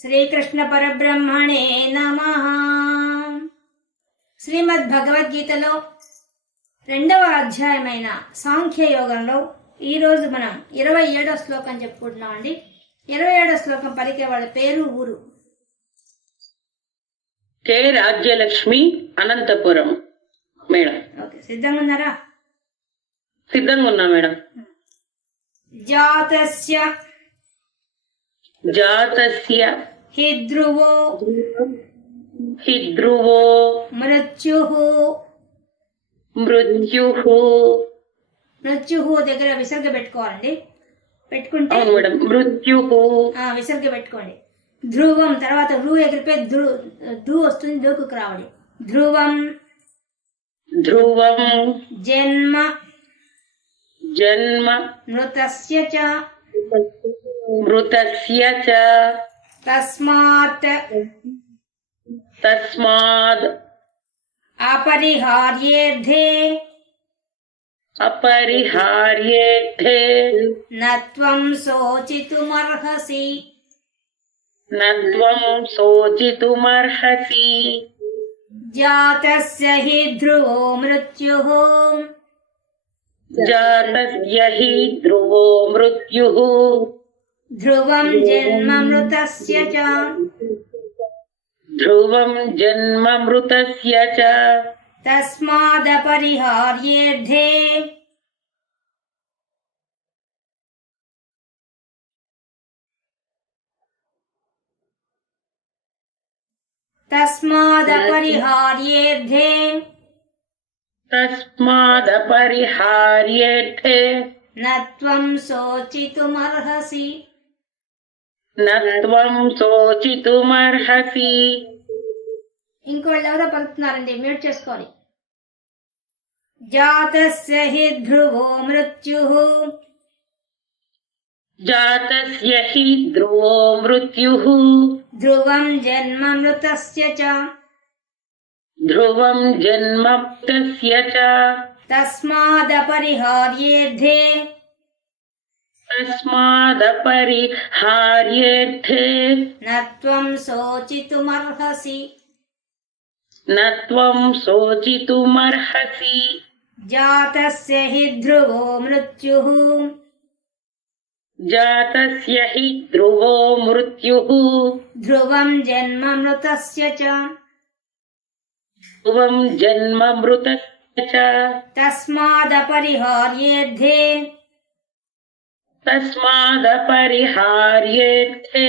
శ్రీకృష్ణ పరబ్రహ్మణే నమః. శ్రీమద్ భగవద్గీతలో 2వ అధ్యాయమైన సాంఖ్యయోగంలో ఈరోజు మనం 27వ శ్లోకం చెప్పుకుంటున్నామండి. 27వ శ్లోకం పలికే వాళ్ళ పేరు ఊరు. కే రాజ్యలక్ష్మి, అనంతపురం. మేడం ఓకే, సిద్ధంగా ఉన్నారా? సిద్ధంగా ఉన్నా మేడం. జాతస్య హి ధ్రువో మృత్యుః. మృత్యుః దగ్గర విసర్గ పెట్టుకోవాలండి. పెట్టుకుంటే విసర్గ పెట్టుకోండి. ధ్రువం తర్వాత రూ ఎగిరిపోయి ధృ వస్తుంది, దూకుకు రావాలి. ధ్రువం జన్మ మృతస్య చ తస్మాత్ అపరిహార్యేర్థే నత్వం శోచితుమర్హసి. జాతస్య హి ధ్రువో మృత్యుః. ధ్రువం జన్మ మృతస్య చ తస్మాదపరిహార్యేర్థే నత్వం శోచితుమర్హసి. ఇంకోళ్ళు ఎవరో పలుకుతున్నారండి, మ్యూట్ చేసుకోవాలి. జాతస్య హి ధ్రువో మృత్యుః. ధ్రువం జన్మ మృతస్య చ తస్మాదపరిహార్యేర్థే నత్వం శోచితుమర్హసి. జాతస్య హి ధ్రువో మృత్యుః. ధ్రువం జన్మ మృతస్య చ తస్మాదపరిహార్యేర్థే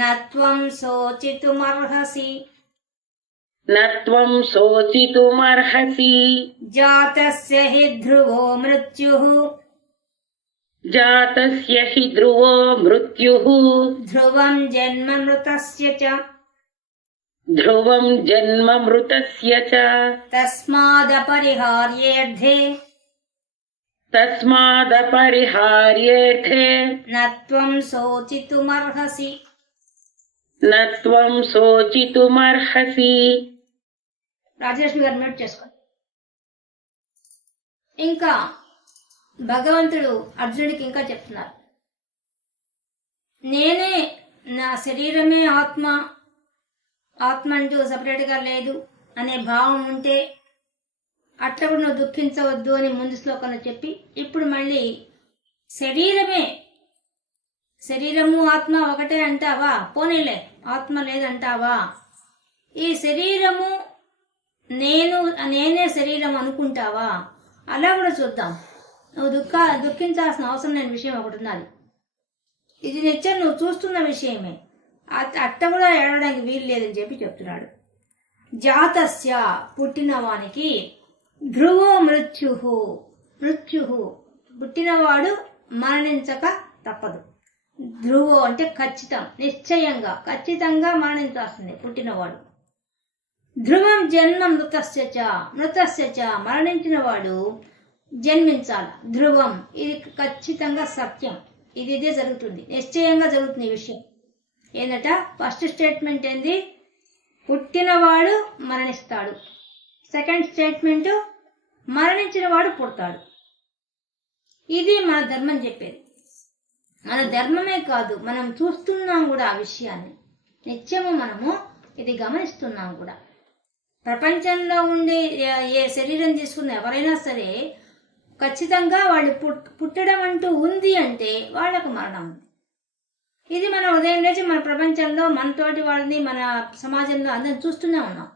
నత్వం శోచితుమర్హసి. జాతస్య హి ధ్రువో మృత్యుః. ధ్రువం జన్మ మృతస్య చ తస్మాదపరిహార్యేర్థే నత్వం శోచితుమర్హసి. రాజలక్ష్మి గారు మ్యూట్ చేసుకోండి. ఇంకా భగవంతుడు అర్జునుడికి ఇంకా చెప్తున్నారు, నేనే, నా శరీరమే ఆత్మ, ఆత్మ అంటూ సపరేట్గా లేదు అనే భావం ఉంటే అట్లప్పుడు నువ్వు దుఃఖించవద్దు అని ముందు శ్లోకంలో చెప్పి, ఇప్పుడు మళ్ళీ శరీరము ఆత్మ ఒకటే అంటావా? పోనీలే, ఆత్మ లేదంటావా? ఈ శరీరము నేనే శరీరం అనుకుంటావా? అలా కూడా చూద్దాం. నువ్వు దుఃఖించాల్సిన అవసరం లేని విషయం ఒకటి ఉన్నది. ఇది నిత్యం నువ్వు చూస్తున్న విషయమే, అట్ట కూడా ఏడడానికి వీలు లేదని చెప్పి చెప్తున్నాడు. జాతస్య పుట్టిన వానికి, ధ్రువో మృత్యుః. పుట్టినవాడు మరణించక తప్పదు. ధ్రువో అంటే ఖచ్చితం, ఖచ్చితంగా మరణించాల్సిందే పుట్టినవాడు. ధ్రువం జన్మ మృతస్య చ మరణించిన వాడు జన్మించాల. ధ్రువం ఇది ఖచ్చితంగా సత్యం, ఇదే జరుగుతుంది, నిశ్చయంగా జరుగుతుంది. ఈ విషయం ఏందట? ఫస్ట్ స్టేట్మెంట్ ఏంది? పుట్టినవాడు మరణిస్తాడు. సెకండ్ స్టేట్మెంట్, మరణించిన వాడు పుడతాడు. ఇది మన ధర్మం చెప్పేది. మన ధర్మమే కాదు, మనం చూస్తున్నాం కూడా ఆ విషయాన్ని. నిత్యము మనము ఇది గమనిస్తున్నాం కూడా. ప్రపంచంలో ఉండే ఏ శరీరం తీసుకున్న ఎవరైనా సరే ఖచ్చితంగా వాళ్ళు పుట్టడం అంటూ ఉంది అంటే వాళ్ళకు మరణం ఉంది. ఇది మనం ఉదయం నుంచి మన ప్రపంచంలో మనతోటి వాళ్ళని మన సమాజంలో అందరిని చూస్తూనే ఉన్నాం.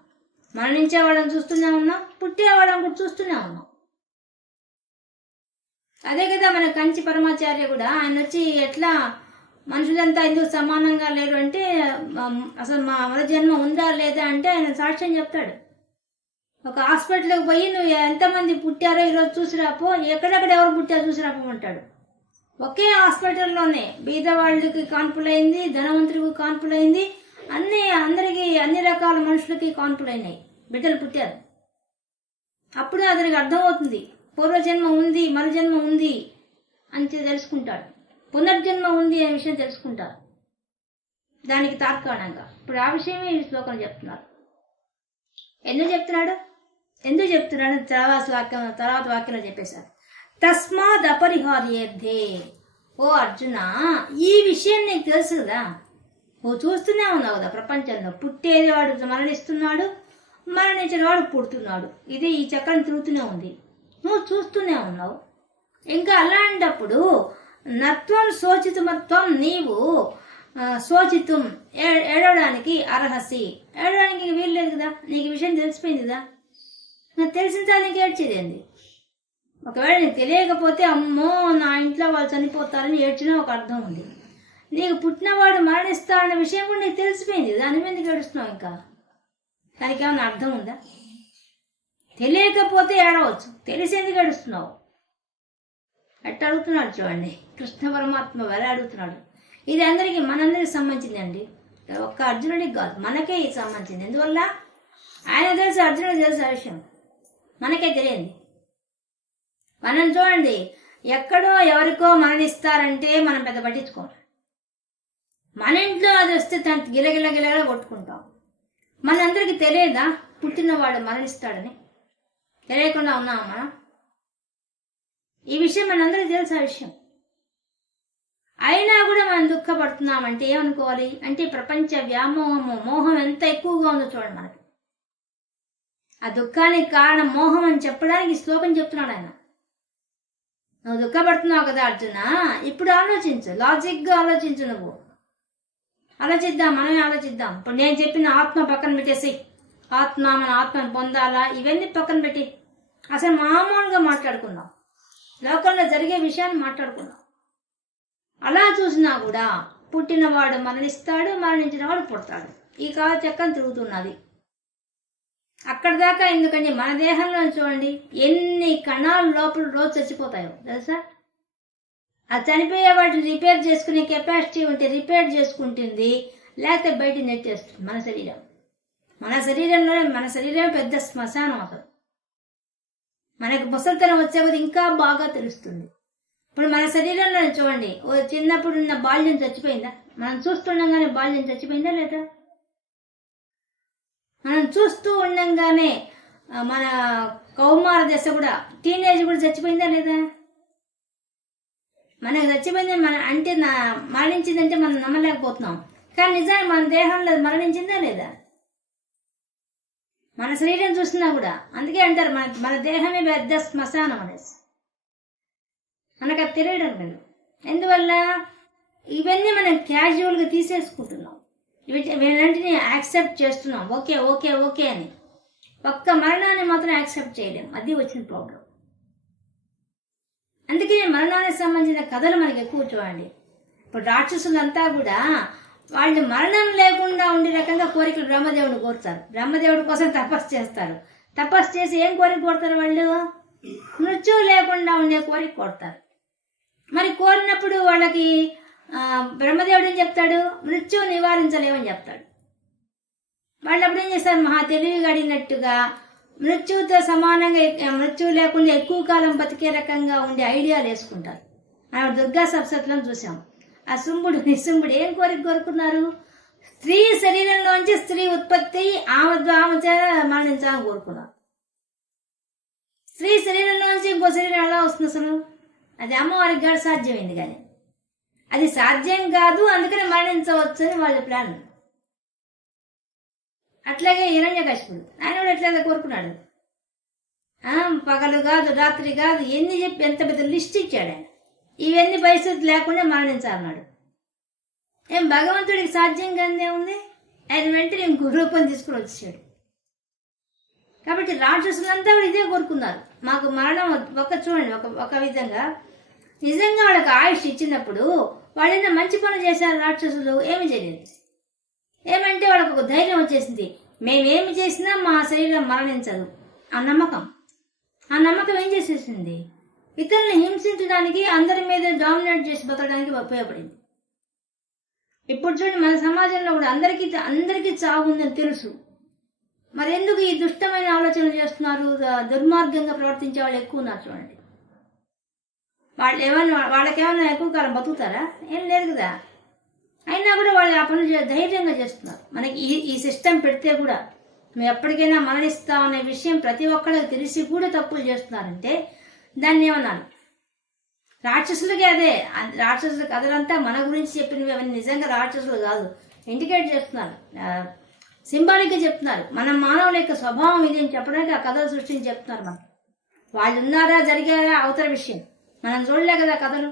మరణించే వాళ్ళని చూస్తూనే ఉన్నాం, పుట్టే వాళ్ళని కూడా చూస్తూనే ఉన్నాం. అదే కదా మన కంచి పరమాచార్య కూడా ఆయన వచ్చి ఎట్లా మనుషులంతా ఎందుకు సమానంగా లేరు అంటే అసలు మా జన్మ ఉందా లేదా అంటే ఆయన సాక్ష్యం చెప్తాడు. ఒక హాస్పిటల్కి పోయి నువ్వు ఎంతమంది పుట్టారో ఈరోజు చూసిరాపో, ఎక్కడెక్కడ ఎవరు పుట్టారో చూసిరాపోమంటాడు. ఒకే హాస్పిటల్లోనే బీద వాళ్ళకి కాన్పులైంది, ధనవంతుడికి కాన్పులైంది, అందరికీ అన్ని రకాల మనుషులకి కాన్పులైనాయి, బిడ్డలు పుట్టారు. అప్పుడే అతనికి అర్థమవుతుంది పూర్వజన్మ ఉంది, మరుజన్మ ఉంది అని తెలుసుకుంటాడు. పునర్జన్మ ఉంది అనే విషయం తెలుసుకుంటారు దానికి తార్కాణంగా. ఇప్పుడు ఆ విషయమే ఈ శ్లోకం చెప్తున్నారు. ఎందుకు చెప్తున్నాడు తర్వాత వాక్యంలో చెప్పేశారు. తస్మాత్ అపరిహార్యేర్థే. ఓ అర్జున, ఈ విషయం నీకు తెలుసు కదా, నువ్వు చూస్తూనే ఉన్నావు కదా, ప్రపంచంలో పుట్టేది వాడు మరణిస్తున్నాడు, మరణించిన వాడు పుడుతున్నాడు. ఇది ఈ చక్రం తిరుగుతూనే ఉంది, నువ్వు చూస్తూనే ఉన్నావు. ఇంకా అలాంటప్పుడు నత్వం శోచితుమత్వం, నీవు శోచితం ఏడవడానికి అర్హసి, ఏడవడానికి వీల్లేదు కదా, నీకు విషయం తెలిసిపోయింది కదా. నాకు తెలిసిన తర్వాత నీకు ఏడ్చేదేంది? ఒకవేళ నీకు తెలియకపోతే అమ్మో నా ఇంట్లో వాళ్ళు చనిపోతారని ఏడ్చినా ఒక అర్థం ఉంది. నీకు పుట్టినవాడు మరణిస్తాడన్న విషయం కూడా నీకు తెలిసిపోయింది, దాని మీద నీకు ఏడుస్తున్నావు. ఇంకా దానికి ఏమన్నా అర్థం ఉందా? తెలియకపోతే ఏడవచ్చు, తెలిసి ఎందుకు ఏడుస్తున్నావు? ఎట్ట అడుగుతున్నాడు చూడండి కృష్ణ పరమాత్మ, ఎలా అడుగుతున్నాడు. ఇది అందరికీ మనందరికి సంబంధించిందండి, ఒక్క అర్జునుడికి కాదు, మనకే ఇది సంబంధించింది. ఎందువల్ల ఆయన తెలుసు, అర్జునుడికి తెలుసు ఆ విషయం, మనకే తెలియంది. మనం చూడండి ఎక్కడో ఎవరికో మరణిస్తారంటే మనం పెద్ద పట్టించుకోం. మన ఇంట్లో అది వస్తే తను గిలగిల కొట్టుకుంటాం. మనందరికీ తెలియదా పుట్టినవాడు మరణిస్తాడని? తెలియకుండా ఉన్నామా మనం? ఈ విషయం మనందరికీ తెలుసు ఆ విషయం. అయినా కూడా మనం దుఃఖపడుతున్నామంటే ఏమనుకోవాలి అంటే ప్రపంచ వ్యామోహము, మోహం ఎంత ఎక్కువగా ఉందో చూడండి మనకి. ఆ దుఃఖానికి కారణం మోహం అని చెప్పడానికి శ్లోకం చెప్తున్నాడు ఆయన. నువ్వు దుఃఖపడుతున్నావు కదా అర్జున, ఇప్పుడు ఆలోచించు, లాజిక్గా ఆలోచించు. నువ్వు ఆలోచిద్దాం, మనమే ఆలోచిద్దాం. ఇప్పుడు నేను చెప్పిన ఆత్మ పక్కన పెట్టేసి, మన ఆత్మను పొందాలా ఇవన్నీ పక్కన పెట్టి అసలు మామూలుగా మాట్లాడుకుందాం, లోకంలో జరిగే విషయాన్ని మాట్లాడుకుందాం. అలా చూసినా కూడా పుట్టినవాడు మరణిస్తాడు, మరణించిన వాడు పుడతాడు. ఈ కాలచక్రం తిరుగుతున్నది. అక్కడ దాకా ఎందుకండి, మన దేహంలో చూడండి ఎన్ని కణాలు లోపల రోజు చచ్చిపోతాయో తెలుసా. ఆ చనిపోయే వాటిని రిపేర్ చేసుకునే కెపాసిటీ ఉంటే రిపేర్ చేసుకుంటుంది, లేకపోతే బయట నెట్టేస్తుంది మన శరీరం. మన శరీరమే పెద్ద శ్మశానం. అసలు మనకు ముసలితనం వచ్చే కొద్ది ఇంకా బాగా తెలుస్తుంది. ఇప్పుడు మన శరీరంలో చూడండి, చిన్నప్పుడు ఉన్న బాల్యం చచ్చిపోయిందా? మనం చూస్తుండగానే బాల్యం చచ్చిపోయిందా లేదా? మనం చూస్తూ ఉండంగానే మన కౌమార దశ కూడా, టీనేజ్ కూడా చచ్చిపోయిందా లేదా? మనకు చచ్చిపోయింది అంటే మరణించిందంటే మనం నమ్మలేకపోతున్నాం, కానీ నిజానికి మన దేహంలో మరణించిందా లేదా? మన శరీరం చూసినా కూడా. అందుకే అంటారు మన దేహమే పెద్ద శ్మశానం అనేసి. మనకు అది తెలియడం లేదు. ఎందువల్ల? ఇవన్నీ మనం క్యాజువల్గా తీసేసుకుంటున్నాం, ఇవన్నింటినీ యాక్సెప్ట్ చేస్తున్నాం. ఓకే ఓకే ఓకే అని. ఒక్క మరణాన్ని మాత్రం యాక్సెప్ట్ చేయలేం, అది వచ్చిన ప్రాబ్లం. అందుకే మరణానికి సంబంధించిన కథలు మనకి ఎక్కువ చూడండి. ఇప్పుడు రాక్షసులంతా కూడా వాళ్ళు మరణం లేకుండా ఉండే రకంగా కోరికలు బ్రహ్మదేవుడిని కోరుతారు. బ్రహ్మదేవుడి కోసం తపస్సు చేస్తారు. తపస్సు చేసి ఏం కోరిక కోరుతారు వాళ్ళు? మృత్యువు లేకుండా ఉండే కోరిక కోరుతారు. మరి కోరినప్పుడు వాళ్ళకి బ్రహ్మదేవుడు ఏం చెప్తాడు? మృత్యువు నివారించలేమని చెప్తాడు. వాళ్ళు అప్పుడు ఏం చేస్తారు? మహా తెలివిగా అడిగినట్టుగా మృత్యువుతో సమానంగా, మృత్యువు లేకుండా ఎక్కువ కాలం బతికే రకంగా ఉండే ఐడియాలు వేసుకుంటారు. మనం దుర్గా సప్తశతిలో చూసాం. ఆ శుంభుడు నిశుంభుడు ఏం కోరుకున్నారు? స్త్రీ శరీరంలోంచి స్త్రీ ఉత్పత్తి, ఆమె చేత మరణించాలని కోరుకున్నారు. స్త్రీ శరీరంలోంచి ఇంకో శరీరం ఎలా వస్తుంది అసలు? అది అమ్మవారికి కూడా సాధ్యమైంది, కానీ అది సాధ్యం కాదు, అందుకని మరణించవచ్చు అని వాళ్ళ ప్లాన్. అట్లాగే హిరణ్యకశిపుడు ఆయన కూడా ఎట్లా కోరుకున్నాడు. పగలు కాదు రాత్రి కాదు ఎన్ని చెప్పి ఎంత పెద్ద లిస్ట్ ఇచ్చాడు ఆయన. ఇవన్నీ పరిస్థితులు లేకుండా మరణించాలన్నాడు. ఏం భగవంతుడికి సాధ్యం కాదే ఉంది. ఆయన వెంటనే ఇంకో రూపం తీసుకుని వచ్చాడు. కాబట్టి రాక్షసులంతా కూడా ఇదే కోరుకున్నారు, మాకు మరణం చూడండి. ఒక విధంగా నిజంగా వాళ్ళకి ఆయుష్ ఇచ్చినప్పుడు వాళ్ళైనా మంచి పనులు చేశారు. రాక్షసులు ఏమి చేయలేదు. ఏమంటే వాళ్ళకు ఒక ధైర్యం వచ్చేసింది, మేమేమి చేసినా మా శరీరం మరణించదు ఆ నమ్మకం. ఆ నమ్మకం ఏం చేసేసింది, ఇతరులను హింసించడానికి, అందరి మీద డామినేట్ చేసి బతకడానికి ఉపయోగపడింది. ఇప్పుడు చూడండి, మన సమాజంలో కూడా అందరికీ చావు ఉందని తెలుసు. మరి ఎందుకు ఈ దుష్టమైన ఆలోచనలు చేస్తున్నారు? దుర్మార్గంగా ప్రవర్తించే వాళ్ళు ఎక్కువ ఉన్నారు. చూడండి, వాళ్ళకేమన్నా ఎక్కువ కాలం బతుకుతారా? ఏం లేదు కదా. అయినా కూడా వాళ్ళు ఆ పనులు ధైర్యంగా చేస్తున్నారు. మనకి ఈ సిస్టమ్ పెడితే కూడా మేము ఎప్పటికైనా మరణిస్తాం అనే విషయం ప్రతి ఒక్కరికి తెలిసి కూడా తప్పులు చేస్తున్నారంటే దాన్ని ఏమన్నాను? రాక్షసులకి అదే. రాక్షసుల కథలంతా మన గురించి చెప్పినవి అవన్నీ నిజంగా రాక్షసులు కాదు, ఇండికేట్ చేస్తున్నారు, సింబాలిక్గా చెప్తున్నారు. మన మానవుల యొక్క స్వభావం ఇది అని చెప్పడానికి ఆ కథలు సృష్టించి చెప్తున్నారు. మనకి వాళ్ళు ఉన్నారా జరిగారా అవతల విషయం, మనం చూడలే కదా కథలు.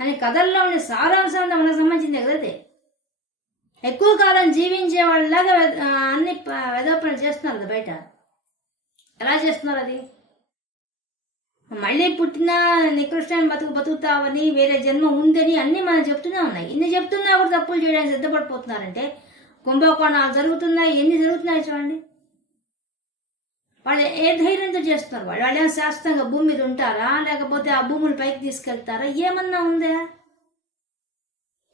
అని కథల్లో ఉండే సారాంశం అంతా మనకు సంబంధించిందే కదా. అదే ఎక్కువ కాలం జీవించే వాళ్ళలాగా అన్ని వెదోపనలు చేస్తున్నారు కదా బయట. ఎలా చేస్తున్నారు? అది మళ్ళీ పుట్టినా నికృష్టమైన బతుకుతావని, వేరే జన్మ ఉందని అన్ని మనం చెప్తూనే ఉన్నాయి. ఇన్ని చెప్తున్నా కూడా తప్పులు చేయడానికి సిద్ధపడిపోతున్నారంటే కుంభకోణాలు జరుగుతున్నాయి, ఎన్ని జరుగుతున్నాయి చూడండి. వాళ్ళు ఏ ధైర్యంతో చేస్తున్నారు? వాళ్ళు ఏమైనా శాస్త్రంగా భూమి మీద ఉంటారా, లేకపోతే ఆ భూములు పైకి తీసుకెళ్తారా? ఏమన్నా ఉందా?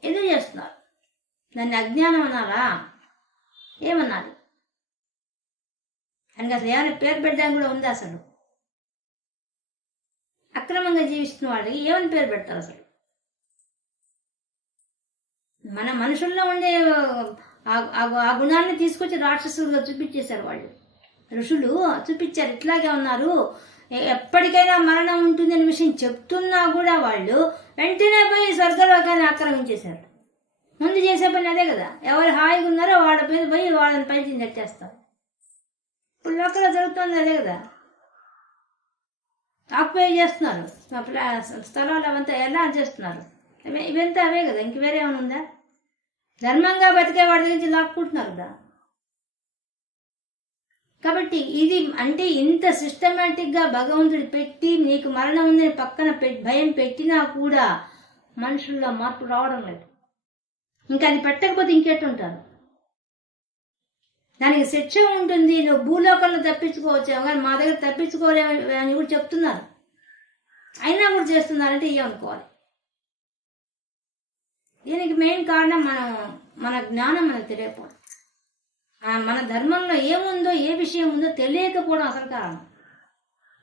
ఎందుకు చేస్తున్నారు? దాన్ని అజ్ఞానం అన్నారా? ఏమన్నారు? ఆయనకి అసలు ఏమైనా పేరు పెట్టడానికి కూడా ఉందా? అసలు అక్రమంగా జీవిస్తున్న వాడికి ఏమని పేరు పెడతారు? అసలు మన మనుషుల్లో ఉండే ఆ గుణాన్ని తీసుకొచ్చి రాక్షసులుగా చూపించేశారు వాళ్ళు. ఋషులు చూపించారు, ఇట్లాగే ఉన్నారు, ఎప్పటికైనా మరణం ఉంటుంది అనే విషయం చెప్తున్నా కూడా వాళ్ళు వెంటనే పోయి స్వర్గలోకాన్ని ఆక్రమించేశారు. ముందు చేసే పని అదే కదా. ఎవరు హాయిగా ఉన్నారో వాళ్ళ మీద పోయి వాళ్ళని పైకి నెట్టేస్తారు. ఇప్పుడు లోకల్లో జరుగుతుంది అదే కదా. ఆక్యుపై చేస్తున్నారు స్థలాలు, అవంతా ఎలా చేస్తున్నారు. ఇవంతా అవే కదా, ఇంక వేరే ఏమైనా ఉందా? ధర్మంగా బతికే వాడి గురించి లాక్కుంటున్నారు కదా. కాబట్టి ఇది అంటే ఇంత సిస్టమేటిక్గా భగవంతుడు పెట్టి నీకు మరణం ఉందని పక్కన భయం పెట్టినా కూడా మనుషుల్లో మార్పు రావడం లేదు. ఇంకా అది పెట్టకపోతే ఇంకెట్టుంటారు? దానికి శిక్ష ఉంటుంది. నువ్వు భూలోకంలో తప్పించుకోవచ్చావు కానీ మా దగ్గర తప్పించుకోలేవు అని కూడా చెప్తున్నారు. అయినా కూడా చేస్తున్నారంటే ఏమనుకోవాలి. దీనికి మెయిన్ కారణం మన జ్ఞానం మనకు తెలియకపోవడం. మన ధర్మంలో ఏముందో, ఏ విషయం ఉందో తెలియకపోవడం అసలు కారణం.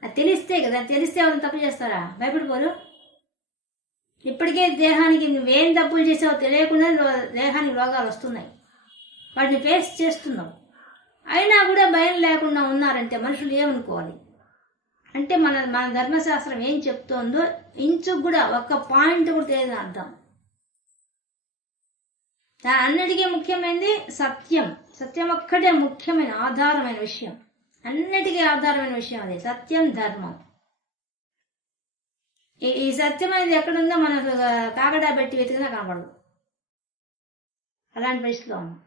అది తెలిస్తే కదా, తెలిస్తే ఎవరైనా తప్పు చేస్తారా? భయపడిపోరు. ఇప్పటికే దేహానికి నువ్వేం తప్పులు చేసావో తెలియకుండా దేహానికి రోగాలు వస్తున్నాయి, వాటిని ఫేస్ చేస్తున్నావు. అయినా కూడా భయం లేకుండా ఉన్నారంటే మనుషులు ఏమనుకోవాలి? అంటే మన ధర్మశాస్త్రం ఏం చెప్తోందో ఇంచుకు కూడా ఒక్క పాయింట్ కూడా తెలియదు అర్థం. అన్నిటికీ ముఖ్యమైనది సత్యం. సత్యం ఒక్కటే ముఖ్యమైన ఆధారమైన విషయం, అన్నిటికీ ఆధారమైన విషయం అదే సత్యం, ధర్మం. ఈ సత్యం అనేది ఎక్కడుందో మనకు కాగడా పెట్టి వెతికినా కనపడదు. అలాంటి పరిస్థితిలో ఉన్నాం.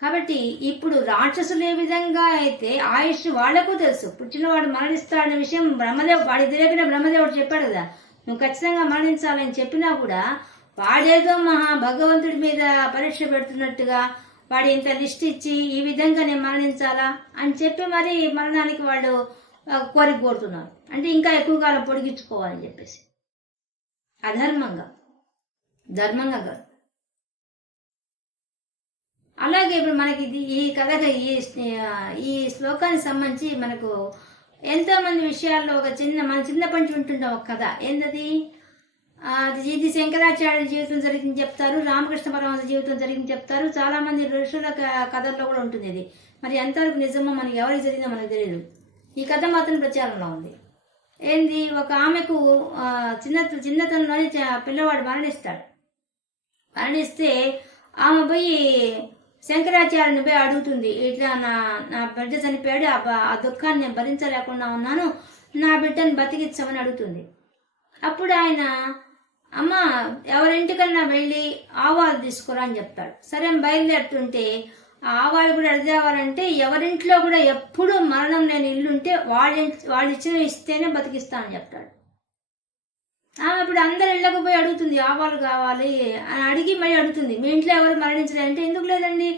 కాబట్టి ఇప్పుడు రాక్షసులు ఏ విధంగా అయితే ఆయుష్ వాళ్లకు తెలుసు, పుట్టినవాడు మరణిస్తాడనే విషయం వాడి తెలియపిన బ్రహ్మదేవుడు చెప్పాడు కదా, నువ్వు ఖచ్చితంగా మరణించాలని చెప్పినా కూడా వాడేదో భగవంతుడి మీద పరీక్ష పెడుతున్నట్టుగా వాడు ఇంత లిస్ట్ ఇచ్చి ఈ విధంగా నేను మరణించాలా అని చెప్పి మరి మరణానికి వాళ్ళు కోరిక కోరుతున్నారు. అంటే ఇంకా ఎక్కువ కాలం పొడిగించుకోవాలని చెప్పేసి అధర్మంగా, ధర్మంగా కాదు. అలాగే ఇప్పుడు మనకి ఈ కథగా ఈ శ్లోకానికి సంబంధించి మనకు ఎంతో మంది విషయాల్లో మన చిన్నప్పటి నుంచి ఉంటుంటాం ఒక కథ. ఏంటది? ఇది శంకరాచార్య జీవితం జరిగింది చెప్తారు, రామకృష్ణ పరమహంస జీవితం జరిగింది చెప్తారు, చాలా మంది ఋషుల కథల్లో కూడా ఉంటుంది ఇది. మరి ఎంతవరకు నిజమో మనకి ఎవరికి జరిగిందో మనకు తెలియదు. ఈ కథ మాత్రం ప్రచారంలో ఉంది. ఏంది? ఒక ఆమెకు చిన్నతనంలోనే పిల్లవాడు మరణిస్తాడు. మరణిస్తే ఆమె పోయి శంకరాచార్యుని పోయి అడుగుతుంది, ఇట్లా నా బిడ్డ చనిపోయాడు, ఆ దుఃఖాన్ని నేను భరించలేకుండా ఉన్నాను, నా బిడ్డను బతికించమని అడుగుతుంది. అప్పుడు ఆయన, అమ్మ ఎవరింటికన్నా వెళ్ళి ఆవాలు తీసుకురా అని చెప్తాడు. సరే అని బయలుదేరుతుంటే ఆ ఆవాలు కూడా అడిగేవారంటే ఎవరింట్లో కూడా ఎప్పుడూ మరణం లేని ఇల్లుంటే వాళ్ళు ఇచ్చినవి ఇస్తేనే బతికిస్తానని చెప్తాడు. ఆమె ఇప్పుడు అందరు ఇళ్ళకు పోయి అడుగుతుంది, ఆవాలు కావాలి అని అడిగి మళ్ళీ అడుగుతుంది, మీ ఇంట్లో ఎవరు మరణించలేదంటే ఎందుకు లేదండి,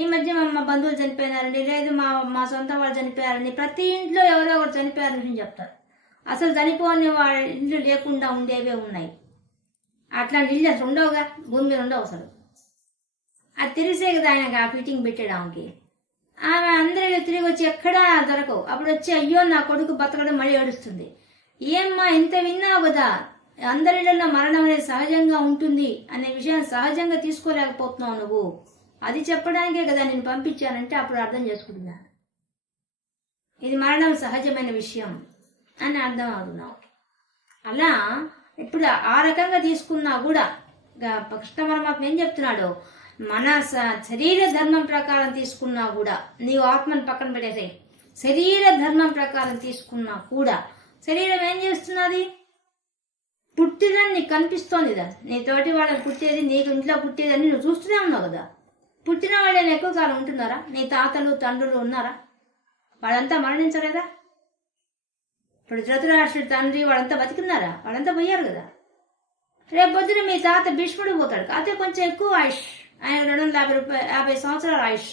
ఈ మధ్య మా బంధువులు చనిపోయినారండి, లేదు మా సొంత వాళ్ళు చనిపోయారండి, ప్రతి ఇంట్లో ఎవరో ఒకరు చనిపోయారని చెప్తారు. అసలు చనిపోని వాళ్ళ ఇల్లు లేకుండా ఉండేవే ఉన్నాయి. అట్లాంటి ఇల్లు అసలు ఉండవుగా, భూమి మీద ఉండవు అసలు. అది తెలిసే కదా ఆయనకు ఆ ఫిట్టింగ్ పెట్టడానికి. ఆమె అందరూ తిరిగి వచ్చి ఎక్కడా దొరకవు. అప్పుడు వచ్చి అయ్యో నా కొడుకు బతకడం మళ్ళీ ఏడుస్తుంది. ఏమ్మా ఇంత విన్నావు కదా, అందరిలో మరణం అనేది సహజంగా ఉంటుంది అనే విషయాన్ని సహజంగా తీసుకోలేకపోతున్నావు నువ్వు, అది చెప్పడానికే కదా నేను పంపించానంటే అప్పుడు అర్థం చేసుకుంటున్నా, ఇది మరణం సహజమైన విషయం అని అర్థం అవుతున్నావు. అలా ఇప్పుడు ఆ రకంగా తీసుకున్నా కూడా కృష్ణ పరమాత్మ ఏం చెప్తున్నాడు, మన శరీర ధర్మం ప్రకారం తీసుకున్నా కూడా, నీవు ఆత్మను పక్కన పెట్టేసే, శరీర ధర్మం ప్రకారం తీసుకున్నా కూడా శరీరం ఏం చేస్తున్నది, పుట్టిదని నీకు కనిపిస్తోంది కదా, నీ తోటి వాళ్ళని పుట్టేది, నీకు ఇంట్లో పుట్టేది అని నువ్వు చూస్తూనే ఉన్నావు కదా. పుట్టిన వాళ్ళని ఎక్కువ కాలం ఉంటున్నారా, నీ తాతలు తండ్రులు ఉన్నారా, వాళ్ళంతా మరణించలేదా? ఇప్పుడు ధృతరాష్ట్రుడి తండ్రి వాళ్ళంతా బతికున్నారా, వాళ్ళంతా పోయారు కదా. రేపు పొద్దున మీ తాత భీష్ముడు పోతాడు, కాకపోతే కొంచెం ఎక్కువ ఆయుష్, ఆయన 250 సంవత్సరాల ఆయుష్,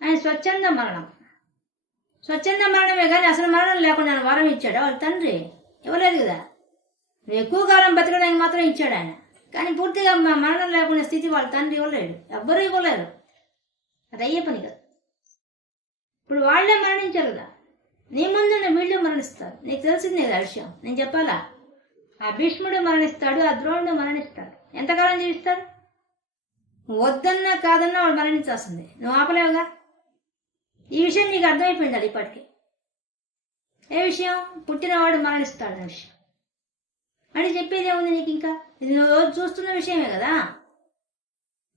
ఆయన స్వచ్ఛంద మరణం. స్వచ్ఛంద మరణమే కానీ అసలు మరణం లేకుండా ఆయన వరం ఇచ్చాడు వాళ్ళ తండ్రి, ఇవ్వలేదు కదా. ఎక్కువ కాలం బతకడానికి మాత్రం ఇచ్చాడు ఆయన, కానీ పూర్తిగా మరణం లేకుండా స్థితి వాళ్ళ తండ్రి ఇవ్వలేడు, ఎవ్వరూ ఇవ్వలేరు. అది అయ్యే పని కదా. ఇప్పుడు వాళ్లే మరణించారు కదా, నీ ముందున్న వీళ్ళు మరణిస్తారు. నీకు తెలిసిందే కదా విషయం, నేను చెప్పాలా? ఆ భీష్ముడు మరణిస్తాడు, ఆ ద్రోణుడు మరణిస్తాడు. ఎంతకాలం జీవిస్తారు? వద్దన్నా కాదన్నా వాడు మరణించాల్సిందే, నువ్వు ఆపలేవుగా. ఈ విషయం నీకు అర్థమైపోయింది ఇప్పటికీ. ఏ విషయం? పుట్టినవాడు మరణిస్తాడు అనే విషయం. అని చెప్పేదే ఉంది నీకు. ఇంకా ఇది నువ్వు రోజు చూస్తున్న విషయమే కదా.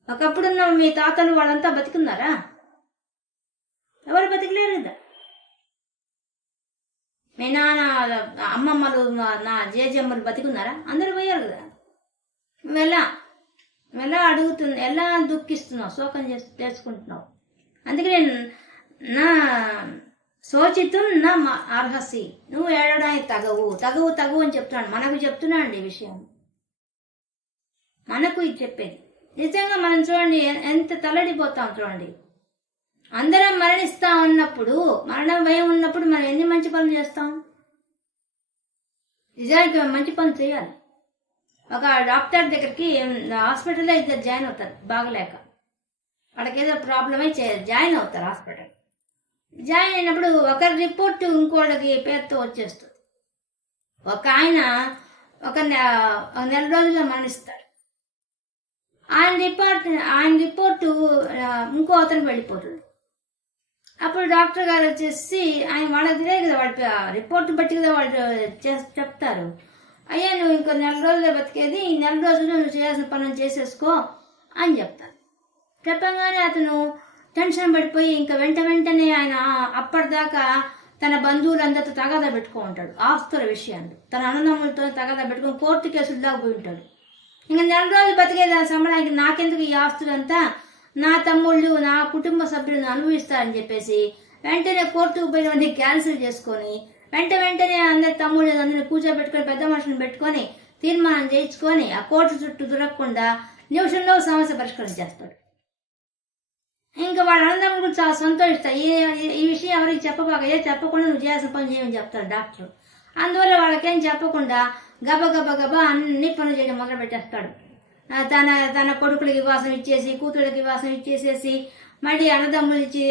ఒకప్పుడున్న మీ తాతలు వాళ్ళంతా బతికున్నారా? ఎవరు బతికలేరు కదా. మీ నాన్న అమ్మమ్మలు నా జేజమ్మలు బతికున్నారా? అందరూ పోయారు కదా. ఎలా అడుగుతుంది, ఎలా దుఃఖిస్తున్నావు, శోకం చేసుకుంటున్నావు. అందుకే నేను నా శోచితం నా అర్హసి, నువ్వు ఏడవడానికి తగవు అని చెప్తున్నాడు. మనకు చెప్తున్నాడు ఈ విషయం, మనకు ఇది చెప్పేది. నిజంగా మనం చూడండి ఎంత తల్లడిపోతాం చూడండి. అందరం మరణిస్తా ఉన్నప్పుడు, మరణ భయం ఉన్నప్పుడు మనం ఎన్ని మంచి పనులు చేస్తాం? నిజానికి మంచి పనులు చేయాలి. ఒక డాక్టర్ దగ్గరికి హాస్పిటల్లో ఇద్దరు జాయిన్ అవుతారు బాగలేక, వాళ్ళకి ఏదో ప్రాబ్లమే జాయిన్ అవుతారు హాస్పిటల్. జాయిన్ అయినప్పుడు ఒకరి రిపోర్టు ఇంకోటికి పేరుతో వచ్చేస్తుంది. ఒక ఆయన ఒక నెల రోజుల్లో మరణిస్తాడు. ఆయన రిపోర్టు ఇంకో అతనికి వెళ్ళిపోతుంది. అప్పుడు డాక్టర్ గారు వచ్చేసి వాళ్ళకి తెలియదు కదా, వాళ్ళ రిపోర్ట్ బట్టి కదా వాళ్ళు చెప్తారు, అయ్యా నువ్వు ఇంకో నెల రోజుల్లో బతికేది, ఈ నెల రోజుల్లో నువ్వు చేయాల్సిన పనులు చేసేసుకో అని చెప్తాను. చెప్పగానే అతను టెన్షన్ పడిపోయి ఇంకా వెంటనే ఆయన అప్పటిదాకా తన బంధువులందరితో తగాదా పెట్టుకో ఉంటాడు. ఆస్తుల విషయాన్ని తన అన్నదమ్ములతో తగాదా పెట్టుకుని కోర్టు కేసులు దాకా పోయి ఉంటాడు. ఇంకా నెల రోజులు బతికేదాని సంబడానికి నాకెందుకు ఈ ఆస్తులంతా, నా తమ్ముళ్ళు నా కుటుంబ సభ్యులను అనుభవిస్తారని చెప్పేసి వెంటనే కోర్టుకు పోయినవన్నీ క్యాన్సిల్ చేసుకొని వెంటనే అందరి తమ్ముళ్ళు అందరిని కూర్చోబెట్టుకొని పెద్ద మనుషులను పెట్టుకొని తీర్మానం చేయించుకొని ఆ కోర్టు చుట్టూ దొరకకుండా నిమిషంలో సమస్య పరిష్కారం చేస్తాడు. ఇంకా వాళ్ళ అన్నదమ్ములు కూడా చాలా సంతోషిస్తారు. ఈ విషయం ఎవరికి చెప్పకుండా నువ్వు చేయాల్సిన పని చేయమని చెప్తారు డాక్టర్. అందువల్ల వాళ్ళకేం చెప్పకుండా గబ అన్ని పనులు చేయడం మొదలు పెట్టేస్తాడు. తన కొడుకులకి వాసన ఇచ్చేసి, కూతుళ్ళకి వాసన ఇచ్చేసేసి, మళ్ళీ అన్నదమ్ములు ఇచ్చి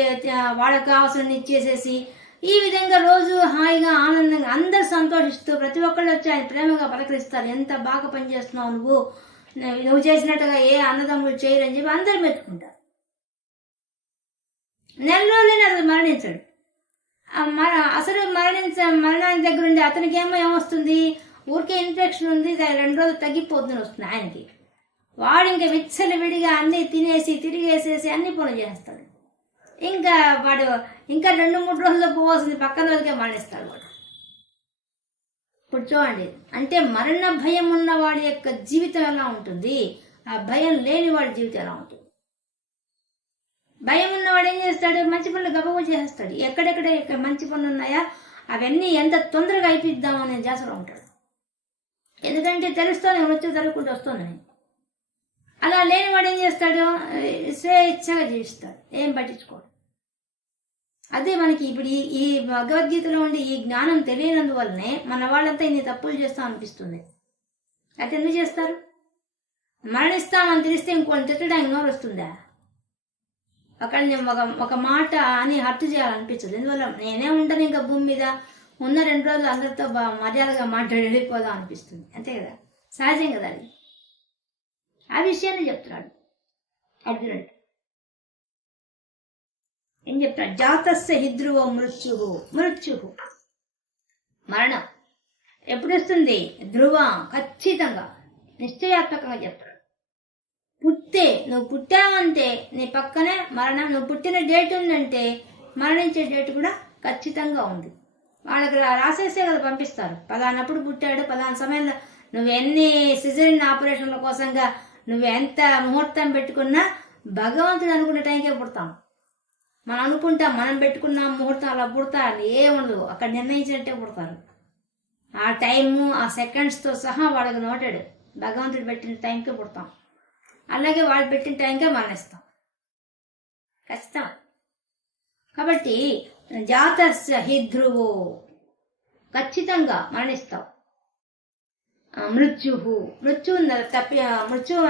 వాళ్ళకి కావాల్సిన ఇచ్చేసేసి, ఈ విధంగా రోజు హాయిగా ఆనందంగా అందరు సంతోషిస్తూ ప్రతి ఒక్కళ్ళు వచ్చి ఆయన ప్రేమగా పలకరిస్తారు. ఎంత బాగా పనిచేస్తున్నావు నువ్వు చేసినట్టుగా ఏ అన్నదమ్ములు చేయరని చెప్పి అందరు మెచ్చుకుంటారు. నెల రోజులైనా అసలు మరణించాడు. అసలు మరణానికి దగ్గర ఉండి అతనికి ఏమొస్తుంది, ఊరికే ఇన్ఫెక్షన్ ఉంది, 2 రోజులు తగ్గిపోతుందని వస్తుంది ఆయనకి. వాడు ఇంకా విచ్చలవిడిగా అన్నీ తినేసి తిరిగేసేసి అన్ని పనులు చేస్తాడు. ఇంకా వాడు ఇంకా 2-3 రోజుల్లో పోవాల్సింది పక్కన రోజుకే మరణిస్తాడు వాడు. ఇప్పుడు చూడండి, అంటే మరణ భయం ఉన్న వాడి యొక్క జీవితం ఎలా ఉంటుంది, ఆ భయం లేని వాడి జీవితం ఎలా ఉంటుంది. భయం ఉన్నవాడు ఏం చేస్తాడు, మంచి పనులు గబగబా చేస్తాడు. ఎక్కడెక్కడ మంచి పనులు ఉన్నాయా అవన్నీ ఎంత తొందరగా అయిపిద్దామనే జాసలో ఉంటాడు. ఎందుకంటే తెలుస్తూనే మృత్యు జరుగుకుంటూ వస్తున్నాయి. అలా లేనివాడు ఏం చేస్తాడు, స్వేచ్ఛగా జీవిస్తాడు, ఏం పట్టించుకోడు. అదే మనకి ఇప్పుడు ఈ భగవద్గీతలో ఉండే ఈ జ్ఞానం తెలియనందువల్లనే మన వాళ్ళంతా ఇన్ని తప్పులు చేస్తాం అనిపిస్తుంది. అయితే ఎందుకు చేస్తారు? మరణిస్తామని తెలిస్తే ఇంకోటి తిట్టడానికి నోరు వస్తుందా? ఒకళ్ళని ఒక మాట అని హర్ట్ చేయాలనిపించదు. ఎందువల్ల నేనే ఉంటాను ఇంకా భూమి మీద, ఉన్న 2 రోజులు అందరితో మర్యాదగా మాట్లాడి వెళ్ళిపోదాం అనిపిస్తుంది. అంతే కదా, సహజం కదా అది. ఆ విషయాన్ని చెప్తున్నాడు అర్జునుడు. ఏం చెప్తున్నాడు, జాతస్య హిద్రువో మృత్యు మరణం ఎప్పుడు వస్తుంది, ధ్రువ ఖచ్చితంగా నిశ్చయాత్మకంగా చెప్తాడు. నువ్వు పుట్టావంటే నీ పక్కనే మరణం, నువ్వు పుట్టిన డేట్ ఉందంటే మరణించే డేట్ కూడా ఖచ్చితంగా ఉంది. వాళ్ళకి రాసేసే కదా పంపిస్తారు, పలానప్పుడు పుట్టాడు, పలానా సమయంలో. నువ్వు ఎన్ని సిజరీన్ ఆపరేషన్ల కోసంగా నువ్వు ఎంత ముహూర్తం పెట్టుకున్నా భగవంతుడు అనుకునే టైంకే పుడతాం. మనం అనుకుంటాం మనం పెట్టుకున్న ముహూర్తం అలా పుడతా అని ఏముండదు, అక్కడ నిర్ణయించినట్టే పుడతారు. ఆ టైము ఆ సెకండ్స్తో సహా వాళ్ళకి నోటాడు. భగవంతుడు పెట్టిన టైంకే పుడతాం, అలాగే వాళ్ళు పెట్టిన టైంకే మరణిస్తాం ఖచ్చితం. కాబట్టి జాతస్య హిధ్రువో ఖచ్చితంగా మరణిస్తావు. మృత్యు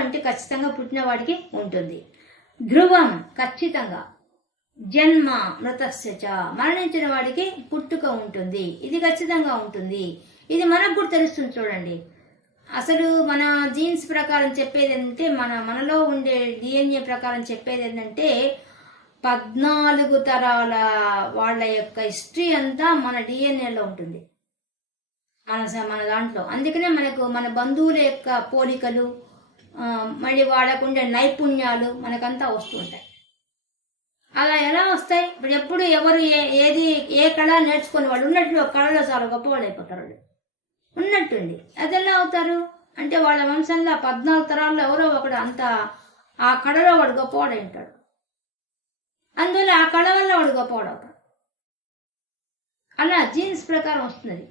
అంటే ఖచ్చితంగా పుట్టిన వాడికి ఉంటుంది. ధ్రువం ఖచ్చితంగా, జన్మ మృతస్య చ మరణించిన వాడికి పుట్టుక ఉంటుంది. ఇది ఖచ్చితంగా ఉంటుంది. ఇది మనకు కూడా తెలుస్తుంది. చూడండి, అసలు మన జీన్స్ ప్రకారం చెప్పేది ఏంటంటే, మనలో ఉండే డిఎన్ఏ ప్రకారం చెప్పేది ఏంటంటే 14 తరాల వాళ్ళ యొక్క హిస్టరీ అంతా మన డిఎన్ఏలో ఉంటుంది, మన దాంట్లో. అందుకనే మనకు మన బంధువుల యొక్క పోలికలు, మళ్ళీ వాళ్ళకుండే నైపుణ్యాలు మనకంతా వస్తుంటాయి. అలా ఎలా వస్తాయి? ఇప్పుడు ఎప్పుడు ఎవరు ఏ కళ నేర్చుకుని వాళ్ళు ఉన్నట్లు ఒక కళలో చాలా గొప్పవాళ్ళు అయిపోతారు. వాళ్ళు ఉన్నట్టుండి అది ఎలా అవుతారు అంటే, వాళ్ళ వంశంలో 14 తరాల్లో ఎవరో ఒకడు అంత ఆ కళలో వాడు గొప్పవాడు ఉంటాడు. అందువల్ల ఆ కళ వల్ల వాడు గొప్పవాడు అవుతాడు. అలా జీన్స్ ప్రకారం వస్తున్నది.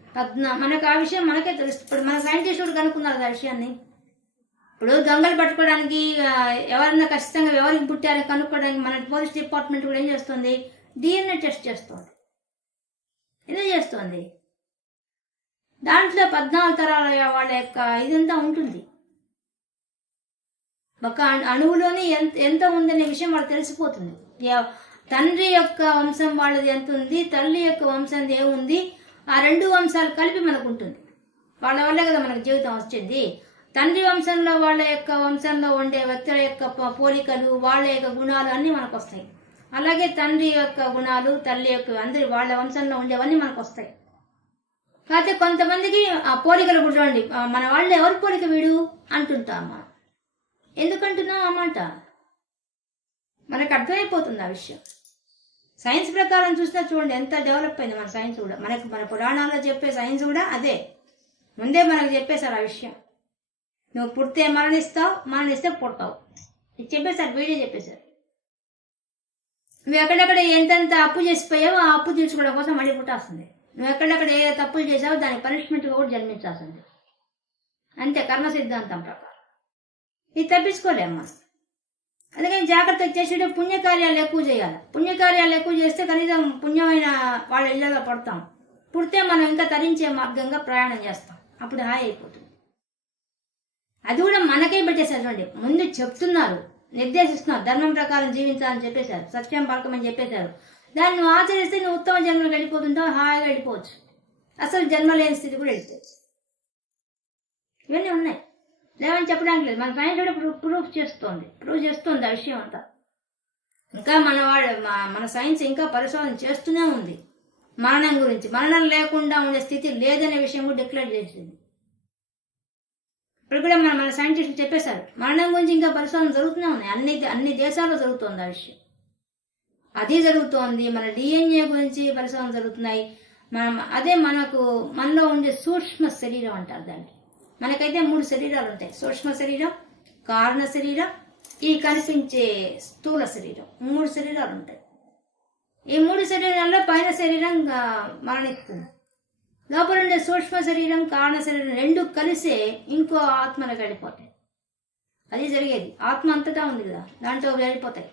మనకు ఆ విషయం మనకే తెలుస్తుంది. ఇప్పుడు మన సైంటిస్టుడు కనుక్కున్నారు ఆ విషయాన్ని. ఇప్పుడు దొంగలు పట్టుకోవడానికి ఎవరన్నా ఖచ్చితంగా ఎవరికి పుట్టారని కనుక్కోవడానికి మన పోలీస్ డిపార్ట్మెంట్ కూడా ఏం చేస్తుంది, డిఎన్ఏ టెస్ట్ చేస్తుంది. ఎందుకు చేస్తుంది? దాంట్లో 14 తరాల వాళ్ళ యొక్క ఇదంతా ఉంటుంది. ఒక అణువులోనే ఎంత ఉందనే విషయం వాళ్ళకి తెలిసిపోతుంది. తండ్రి యొక్క వంశం వాళ్ళది ఎంత ఉంది, తల్లి యొక్క వంశం ఏముంది, ఆ 2 వంశాలు కలిపి మనకు ఉంటుంది. వాళ్ళ వల్లే కదా మనకు జీవితం వచ్చింది. తండ్రి వంశంలో వాళ్ళ యొక్క వంశంలో ఉండే వ్యక్తుల యొక్క పోలికలు, వాళ్ళ యొక్క గుణాలు అన్నీ మనకు వస్తాయి. అలాగే తండ్రి యొక్క గుణాలు, తల్లి యొక్క అందరి వాళ్ళ వంశంలో ఉండేవన్నీ మనకు వస్తాయి. కాకపోతే కొంతమందికి ఆ పోలికలు కూడా చూడండి, మన వాళ్ళు ఎవరి పోలిక వీడు అంటుంటాం మనం. ఎందుకంటున్నాం ఆ మాట మనకు అర్థమైపోతుంది ఆ విషయం. సైన్స్ ప్రకారం చూసినా చూడండి ఎంత డెవలప్ అయింది మన సైన్స్ కూడా. మన పురాణాల్లో చెప్పే సైన్స్ కూడా అదే, ముందే మనకు చెప్పేశారు ఆ విషయం. నువ్వు పుడితే మరణిస్తావు, మరణిస్తే పుడతావు, ఇది చెప్పేశారు, వీడియో చెప్పేశారు. నువ్వు ఎక్కడెక్కడ ఎంతెంత అప్పు చేసిపోయావో ఆ అప్పు తీర్చుకోవడం కోసం మళ్ళీ పుట్టాల్సిందే. నువ్వు ఎక్కడెక్కడ ఏ తప్పులు చేసావో దానికి పనిష్మెంట్గా కూడా జన్మించాల్సిందే. అంతే కర్మ సిద్ధాంతం ప్రకారం. ఇది తప్పించుకోలేమ్మా. అందుకని జాగ్రత్త చేసేటే పుణ్యకార్యాలు ఎక్కువ చేయాలి. పుణ్యకార్యాలు ఎక్కువ చేస్తే కనీసం పుణ్యమైన వాళ్ళ ఇళ్లలో పడతాం. పుడితే మనం ఇంకా తరించే మార్గంగా ప్రయాణం చేస్తాం, అప్పుడు హాయి అయిపోతుంది. అది కూడా మనకే పెట్టేశారు చూడండి, ముందు చెప్తున్నారు, నిర్దేశిస్తున్నారు, ధర్మం ప్రకారం జీవించాలని చెప్పేశారు, సత్యం పలకమని చెప్పేశారు. దాన్ని నువ్వు ఆచరిస్తే నువ్వు ఉత్తమ జన్మలకు వెళ్ళిపోతుంటావు, హాయిగా వెళ్ళిపోవచ్చు. అసలు జన్మ లేని స్థితి కూడా వెళ్ళిపోవచ్చు. ఇవన్నీ ఉన్నాయి, లేవని చెప్పడానికి లేదు. మన సైన్స్ కూడా ప్రూవ్ చేస్తుంది ఆ విషయం అంతా. ఇంకా మన సైన్స్ ఇంకా పరిశోధన చేస్తూనే ఉంది మరణం గురించి. మరణం లేకుండా ఉండే స్థితి లేదనే విషయం కూడా డిక్లేర్ చేసింది. ఇప్పుడు కూడా మన సైంటిస్టులు చెప్పేశారు, మరణం గురించి ఇంకా పరిశోధన జరుగుతూనే ఉన్నాయి. అన్ని దేశాల్లో జరుగుతుంది ఆ విషయం. అది జరుగుతోంది. మన డిఎన్ఏ గురించి పరిశోధన జరుగుతున్నాయి. అదే మనలో ఉండే సూక్ష్మ శరీరం అంటారు దాన్ని. మనకైతే 3 శరీరాలు ఉంటాయి: సూక్ష్మ శరీరం, కారణ శరీరం, ఈ కనిపించే స్థూల శరీరం. 3 శరీరాలు ఉంటాయి. ఈ 3 శరీరాల్లో పైన శరీరం మరణిస్తుంది. లోపల ఉండే సూక్ష్మ శరీరం, కారణ శరీరం 2 కలిసే ఇంకో ఆత్మలకు వెళ్ళిపోతాయి. అది జరిగేది. ఆత్మ అంతటా ఉంది కదా, దాంట్లో వెళ్ళిపోతాయి.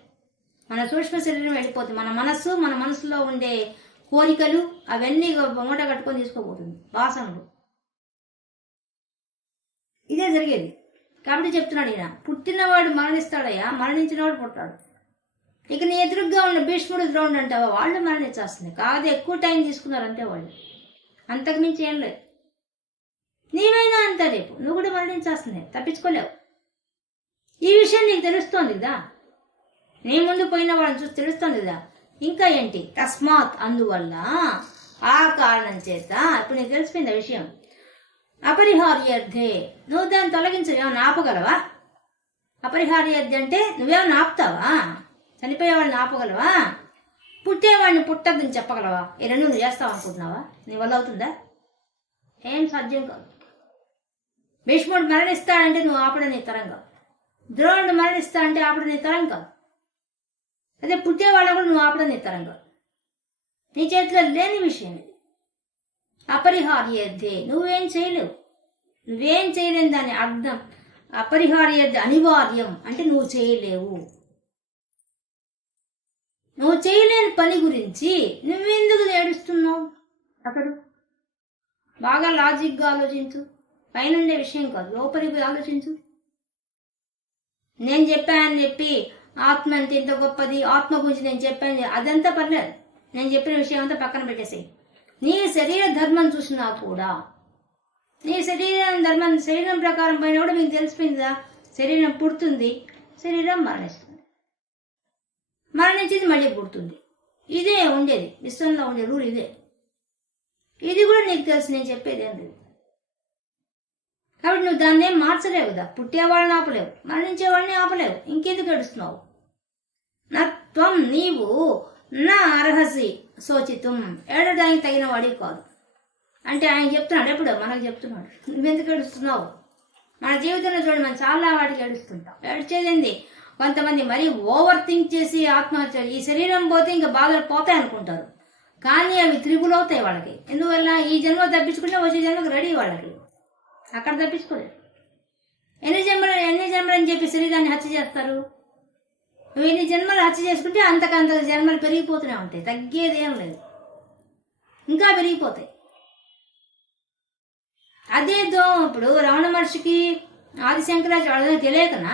మన సూక్ష్మ శరీరం వెళ్ళిపోతుంది. మన మనసులో ఉండే కోరికలు అవన్నీ మూట కట్టుకొని తీసుకోబోతుంది, వాసనలు. ఇదే జరిగేది. కాబట్టి చెప్తున్నాడు ఈయన, పుట్టినవాడు మరణిస్తాడయ్యా, మరణించినవాడు పుట్టాడు. ఇక నీ ఎదురుగ్గా ఉన్న భీష్ముడు, ద్రోణుడు అంటావా, వాళ్ళు మరణించాల్సిందే. కాదు, ఎక్కువ టైం తీసుకున్నారు అంతే వాళ్ళు, అంతకు మించి ఏం లేదు. నీవైనా అంతా రేపు నువ్వు కూడా మరణించాల్సిందే, తప్పించుకోలేవు. ఈ విషయం నీకు తెలుస్తోంది కదా, నీ ముందు పోయిన వాళ్ళని చూసి తెలుస్తోంది కదా. ఇంకా ఏంటి? తస్మాత్, అందువల్ల, ఆ కారణం చేత. ఇప్పుడు నీకు తెలిసిపోయింది ఆ విషయం. అపరిహార్యర్థే, నువ్వు దాన్ని తొలగించవు. ఏమన్నా ఆపగలవా? అపరిహార్యర్థి అంటే నువ్వేమన్నా ఆపుతావా? చనిపోయేవాడిని ఆపగలవా? పుట్టేవాడిని పుట్టద్దని చెప్పగలవా? ఈ 2 నువ్వు చేస్తావు అనుకుంటున్నావా? నీ వల్ల అవుతుందా? ఏం సాధ్యం కాదు. భీష్ముడు మరణిస్తాడంటే నువ్వు ఆపడం నీ తరం కాదు. ద్రోణుడు మరణిస్తాడంటే ఆపడం నీ తరం కాదు. అదే పుట్టేవాళ్ళ కూడా నువ్వు ఆపడం నీ తరం కాదు. నీ చేతిలో లేని విషయం ఇది. అపరిహార్యర్థే, నువ్వేం చేయలేవు. నువ్వేం చేయలేని దాని అర్థం. అపరిహార్యర్థి అనివార్యం అంటే నువ్వు చేయలేవు. నువ్వు చేయలేని పని గురించి నువ్వెందుకు ఏడుస్తున్నావు? అసలు బాగా లాజిక్గా ఆలోచించు. పైనుండే విషయం కాదు, లోపలికి ఆలోచించు. నేను చెప్పానని చెప్పి ఆత్మ అంటే ఇంత గొప్పది, ఆత్మ గురించి నేను చెప్పాను, అదంతా పర్లేదు. నేను చెప్పిన విషయం అంతా పక్కన పెట్టేసాయి. నీ శరీర ధర్మం చూసినా కూడా, నీ శరీరం ప్రకారం పైన కూడా మీకు తెలిసిపోయిందా, శరీరం పుడుతుంది, శరీరం మరణిస్తుంది, మరణించేది మళ్ళీ పుడుతుంది. ఇదే ఉండేది విశ్వంలో ఉండే రూల్ ఇదే. ఇది కూడా నీకు తెలుసు, నేను చెప్పేది ఏం లేదు. కాబట్టి నువ్వు దాన్ని ఏం మార్చలేవు కదా. పుట్టేవాళ్ళని ఆపలేవు, మరణించేవాడిని ఆపలేవు. ఇంకెందుకు ఏడుస్తున్నావు? నత్వం, నీవు నా అర్హసి శోచితం, ఏడడానికి తగిన వాడివి కాదు. అంటే ఆయన చెప్తున్నాడు, ఎప్పుడు మనకు చెప్తున్నాడు, నువ్వెందుకు ఏడుస్తున్నావు? మన జీవితంలో చూడండి, మనం చాలా వాటికి ఏడుస్తుంటాం. ఏడ్చేదేంది? కొంతమంది మరీ ఓవర్ థింక్ చేసి ఆత్మహత్యలు, ఈ శరీరం పోతే ఇంకా బాధలు పోతాయి అనుకుంటారు. కానీ అవి త్రిపులు అవుతాయి వాళ్ళకి. ఎందువల్ల? ఈ జన్మ తప్పించుకుంటే వచ్చే జన్మకు రెడీ వాళ్ళకి, అక్కడ తప్పించుకోలేదు. ఎన్ని జన్మలు అని చెప్పి శరీరాన్ని హత్య చేస్తారు. నువ్వు ఎన్ని జన్మలు హత్య చేసుకుంటే అంతకంత జన్మలు పెరిగిపోతూనే ఉంటాయి, తగ్గేది ఏం లేదు, ఇంకా పెరిగిపోతాయి. అదేదో ఇప్పుడు రమణ మహర్షికి ఆదిశంకరాచార్యుడు తెలియకనా?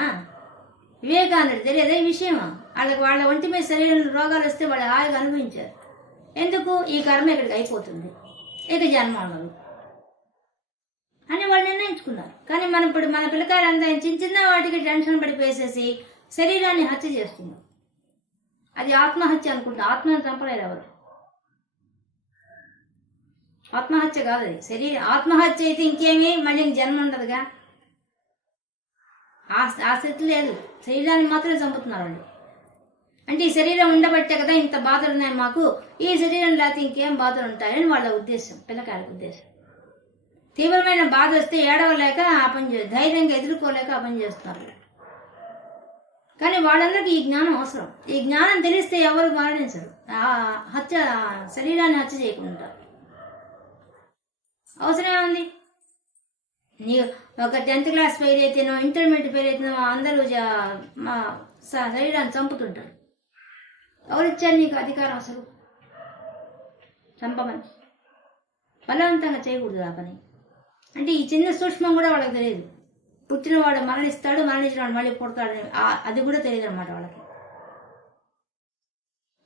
వివేకానందుడు తెలియదే ఈ విషయం. వాళ్ళ ఒంటి మీద శరీరంలో రోగాలు వస్తే వాళ్ళు హాయిగా అనుభవించారు. ఎందుకు? ఈ కర్మ ఇక్కడికి అయిపోతుంది, ఇక జన్మ ఉండదు అని వాళ్ళు నిర్ణయించుకున్నారు. కానీ మన పిల్లకాయలంతా చిన్న వాటికి టెన్షన్ పడిపోయేసేసి శరీరాన్ని హత్య చేస్తున్నారు. అది ఆత్మహత్య అనుకుంటా. ఆత్మను చంపలేదు ఎవరు. ఆత్మహత్య కాదు అది. ఆత్మహత్య అయితే ఇంకేమీ మళ్ళీ జన్మ ఉండదుగా. ఆ స్థితి లేదు. శరీరాన్ని మాత్రమే చంపుతున్నారు వాళ్ళు. అంటే ఈ శరీరం ఉండబట్టే కదా ఇంత బాధలు ఉన్నాయి మాకు, ఈ శరీరం లేకపోతే ఇంకేం బాధలు ఉంటాయని వాళ్ళ ఉద్దేశం, పిల్లకాయల ఉద్దేశం. తీవ్రమైన బాధ వస్తే ఏడవలేక ఆ పని ధైర్యంగా ఎదుర్కోలేక ఆ పని చేస్తున్నారు. కానీ వాళ్ళందరికీ ఈ జ్ఞానం అవసరం. ఈ జ్ఞానం తెలిస్తే ఎవరు మరణించరు. శరీరాన్ని హత్య చేయకుండా అవసరమే ఉంది. నీ ఒక 10th క్లాస్ ఫెయిల్ అయితేనో, ఇంటర్మీడియట్ ఫెయిల్ అయితేనో అందరూ శరీరాన్ని చంపుతుంటారు. ఎవరిచ్చారు నీకు అధికారం అసలు చంపమని? బలవంతంగా చేయకూడదు ఆ పని. అంటే ఈ చిన్న సూక్ష్మం కూడా వాళ్ళకి తెలియదు. పుట్టినవాడు మరణిస్తాడు, మరణించినవాడు మళ్ళీ పుడతాడు, అది కూడా తెలియదు అనమాట వాళ్ళకి.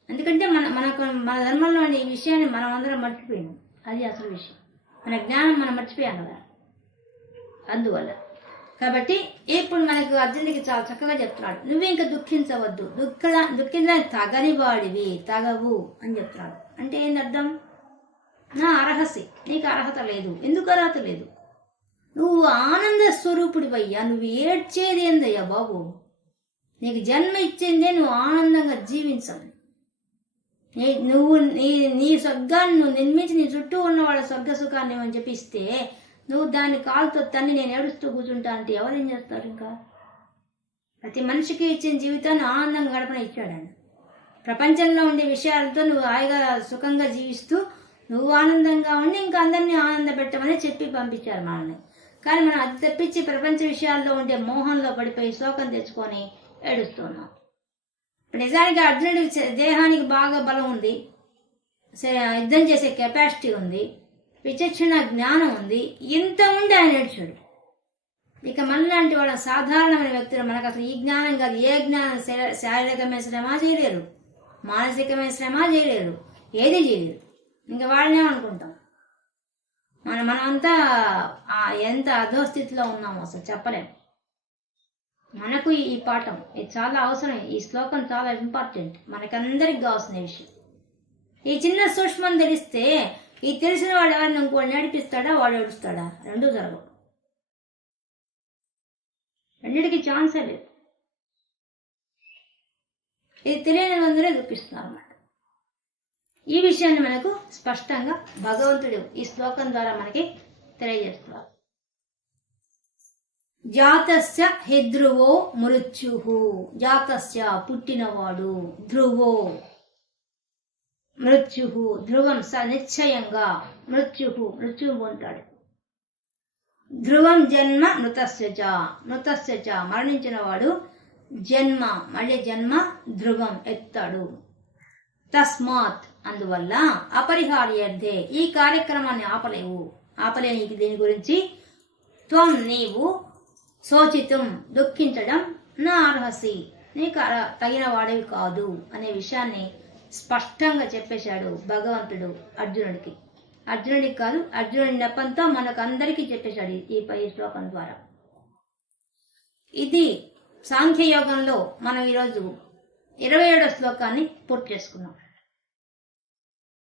ఎందుకంటే మన ధర్మంలో ఈ విషయాన్ని మనం అందరం మర్చిపోయాం. అది అసలు విషయం. మన జ్ఞానం మనం మర్చిపోయాం కదా. అందువల్ల కాబట్టి ఇప్పుడు మనకు అర్జునుడికి చాలా చక్కగా చెప్తున్నాడు, నువ్వు ఇంకా దుఃఖించవద్దు, దుఃఖించడానికి తగని వాడివి, తగవు అని చెప్తున్నాడు. అంటే ఏంటి అర్థం? నా అర్హసి, నీకు అర్హత లేదు. ఎందుకు అర్హత లేదు? నువ్వు ఆనంద స్వరూపుడివయ్యా, నువ్వు ఏడ్చేది ఏందయ్యా బాబు? నీకు జన్మ ఇచ్చిందే నువ్వు ఆనందంగా జీవించాలి. నువ్వు నీ స్వర్గాన్ని నువ్వు నిర్మించి నీ చుట్టూ ఉన్న వాళ్ళ స్వర్గ సుఖాన్ని అని చెప్పిస్తే నువ్వు దాన్ని కాలుతో తన్ని నేను ఏడుస్తూ కూర్చుంటా అంటే ఎవరేం చేస్తారు? ఇంకా ప్రతి మనిషికి ఇచ్చిన జీవితాన్ని ఆనందంగా గడపని ఇచ్చాడు ఆయన. ప్రపంచంలో ఉండే విషయాలతో నువ్వు హాయిగా సుఖంగా జీవిస్తూ నువ్వు ఆనందంగా ఉండి ఇంకా అందరినీ ఆనంద పెట్టమని చెప్పి పంపించారు మనల్ని. కానీ మనం అది తప్పించి ప్రపంచ విషయాల్లో ఉండే మోహంలో పడిపోయి శోకం తెచ్చుకొని ఏడుస్తున్నాం. నిజానికి అర్జునుడికి దేహానికి బాగా బలం ఉంది, యుద్ధం చేసే కెపాసిటీ ఉంది, విచక్షణ జ్ఞానం ఉంది, ఇంత ఉండి ఆయన ఏడ్చాడు. ఇక మనలాంటి వాళ్ళ సాధారణమైన వ్యక్తులు మనకు అసలు ఈ జ్ఞానం కాదు, ఏ జ్ఞానం శారీరకమైన శ్రమ చేయలేరు, మానసికమైన శ్రమ చేయలేరు, ఏది చేయలేరు. ఇంకా వాళ్ళనేమనుకుంటాం మనమంతా ఎంత అధోస్థితిలో ఉన్నామో అసలు చెప్పలేము. మనకు ఈ పాఠం ఇది చాలా అవసరం. ఈ శ్లోకం చాలా ఇంపార్టెంట్, మనకందరికి కావాల్సిన విషయం. ఈ చిన్న సూక్ష్మం తెలిస్తే ఈ తెలిసిన వాడు ఎవరిని ఇంకోటి నడిపిస్తాడా, వాడు ఏడుస్తాడా? రెండూ జరగవు, రెండిటికి ఛాన్సే లేదు. ఇది తెలియని అందరే దుఃఖిస్తున్నారు అన్నమాట. ఈ విషయాన్ని మనకు స్పష్టంగా భగవంతుడు ఈ శ్లోకం ద్వారా మనకి తెలియజేస్తున్నారు. జాతస్య హి ధ్రువో మృత్యుః, జాతస్య పుట్టినవాడు, ధ్రువో మృత్యుః ధ్రువం నిశ్చయంగా, మృత్యువు పొందుతాడు. ధ్రువం జన్మ మృతస్య చ మరణించిన వాడు జన్మ మళ్ళీ జన్మ ధ్రువం ఎత్తాడు. తస్మాత్ అందువల్ల అపరిహార్యర్థే ఈ కార్యక్రమాన్ని ఆపలేని దీని గురించి త్వం నీవు శోచితం దుఃఖించడం నా అర్హసి నీకు తగిన వాడేవి కాదు అనే విషయాన్ని స్పష్టంగా చెప్పేశాడు భగవంతుడు అర్జునుడికి. అర్జునుడికి కాదు, అర్జునుడి నెపంతో మనకు అందరికీ చెప్పేశాడు ఈ శ్లోకం ద్వారా. ఇది సాంఖ్యయోగంలో మనం ఈరోజు 27వ శ్లోకాన్ని పూర్తి చేసుకున్నాం.